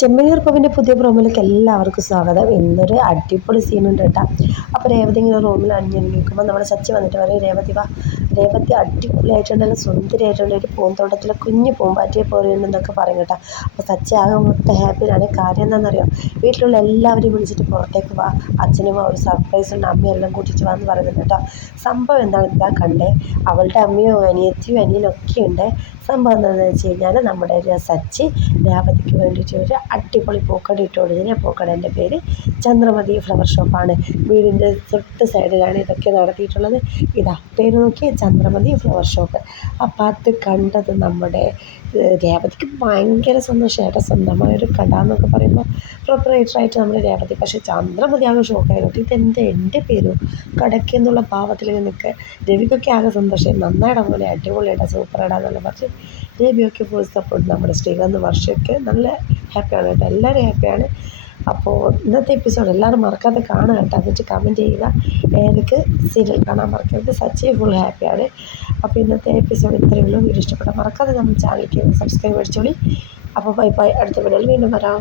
ചെമ്മനീർ പൂവിന്റെ പുതിയ പ്രോമിലേക്ക് എല്ലാവർക്കും സ്വാഗതം. ഇന്നൊരു അടിപൊളി സീനുണ്ട് കേട്ടോ. അപ്പോൾ രേവതി ഇങ്ങനെ റൂമിൽ അണിഞ്ഞിരിക്കുമ്പോൾ നമ്മുടെ സച്ചി വന്നിട്ട് പറയും രേവതി വാ. രേവതി അടിപൊളിയായിട്ടുണ്ട് നല്ല സുന്ദരിയായിട്ടുണ്ട്. ഒരു പൂന്തോട്ടത്തിലെ കുഞ്ഞു പൂമ്പാറ്റിയെ പോലെയുണ്ടെന്നൊക്കെ പറയും കേട്ടോ. അപ്പോൾ സച്ചി ആകെ മൊത്തം ഹാപ്പിയാണ് കാര്യം എന്താണെന്നറിയോ? വീട്ടിലുള്ള എല്ലാവരെയും വിളിച്ചിട്ട് പുറത്തേക്ക് വാ. അച്ഛനും ഒരു സർപ്രൈസ് ഉണ്ട്. അമ്മയും എല്ലാം കൂട്ടിയിട്ട് വാ എന്ന് പറയുന്നുണ്ട് കേട്ടോ. സംഭവം എന്താണ് ഇതാ കണ്ടേ. അവളുടെ അമ്മയും അനിയത്തിയും അനിയനൊക്കെയുണ്ട്. സംഭവം എന്താണെന്ന് വെച്ച് കഴിഞ്ഞാൽ നമ്മുടെ ഒരു സച്ചി രേവതിക്ക് വേണ്ടിയിട്ട് ഒരു അടിപൊളി പൂക്കട ഇട്ട് കൊടുത്തതിന് ആ പൂക്കടേന്റെ പേര് ചന്ദ്രമതി ഫ്ലവർ ഷോപ്പാണ്. വീടിന്റെ തൊട്ട് സൈഡിലാണ് ഇതൊക്കെ നടത്തിയിട്ടുള്ളത്. ഇതാ പേര് നോക്കിയേ ചന്ദ്രമതി ഫ്ലവർ ഷോപ്പ്. അപ്പം അത് കണ്ടത് നമ്മുടെ രേവതിക്ക് ഭയങ്കര സന്തോഷമായിട്ട് സ്വന്തമായൊരു കട എന്നൊക്കെ പറയുമ്പോൾ പ്രൊപ്പറേറ്ററായിട്ട് നമ്മുടെ രേവതി. പക്ഷേ ചന്ദ്രമതി ആകെ ഷോക്കായിരുന്നു ഇതെന്ത് എന്റെ പേരും? എന്നുള്ള ഭാവത്തിൽ നിൽക്കുക രവിക്കൊക്കെ ആകെ സന്തോഷം. നന്നായിടാ പോലെ അടിപൊളിയായിട്ടാ സൂപ്പറായിടാ എന്നുള്ള പറഞ്ഞ് രവിയൊക്കെ ഫുൾ സപ്പോർട്ട് നമ്മുടെ ശ്രീകാന്ത് വർഷയൊക്കെ നല്ല ഹാപ്പിയാണ് കേട്ടോ. എല്ലാവരും ഹാപ്പിയാണ്. അപ്പോൾ ഇന്നത്തെ എപ്പിസോഡ് എല്ലാവരും മറക്കാതെ കാണുക കേട്ടോ. എന്നിട്ട് കമന്റ് ചെയ്യുക. ഏതൊക്കെ സീരിയൽ കാണാൻ മറക്കരുത്. സച്ചി ഫുൾ ഹാപ്പിയാണ്. അപ്പോൾ ഇന്നത്തെ എപ്പിസോഡ് ഇത്രയേ ഉള്ളൂ. വീഡിയോ ഇഷ്ടപ്പെട്ടാൽ മറക്കാതെ നമ്മൾ ചാനലിലേക്ക് സബ്സ്ക്രൈബ് അടിച്ചോളി. അപ്പോൾ ബൈ ബൈ അടുത്ത വീഡിയോയിൽ വീണ്ടും വരാം.